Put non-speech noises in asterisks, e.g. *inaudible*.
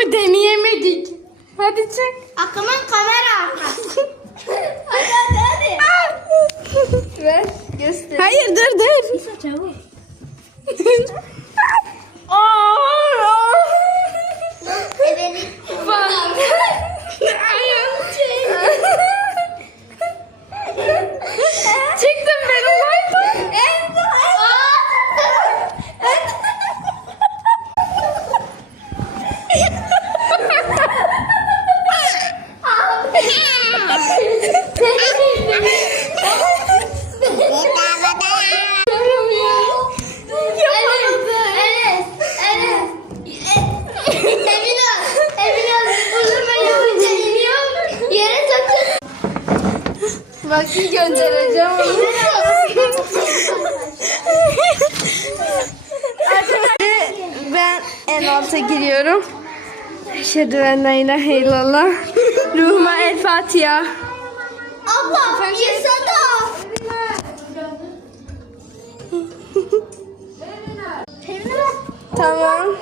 Ama deneyemedik. Hadi çık. Akımın kamera arkası. *laughs* hadi hadi hadi. Ver göster. Hayır dur dur. Çabuk. *laughs* Bak bir göndereceğim onu. ben en alta giriyorum. Eşhedü en la ilahe illallah. Ruhuma el Fatiha. Abla, yasada. Tamam.